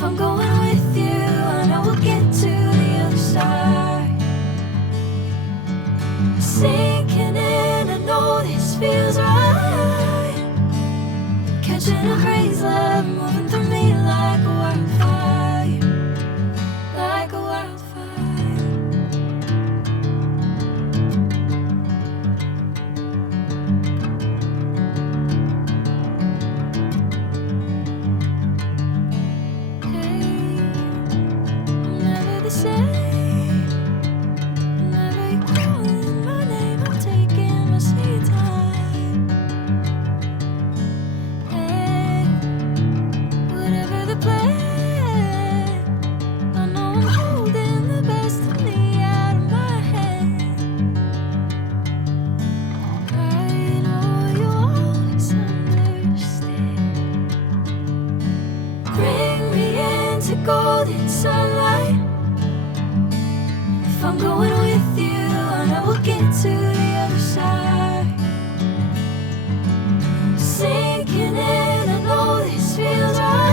If I'm going with you, I know we'll get to the other side. Sinking in, I know this feels right. Catching a crazy love, moving through me like a wildfire, like a wildfire. Golden sunlight. If I'm going with you, I know we'll get to the other side. Sinking in, I know this feels right.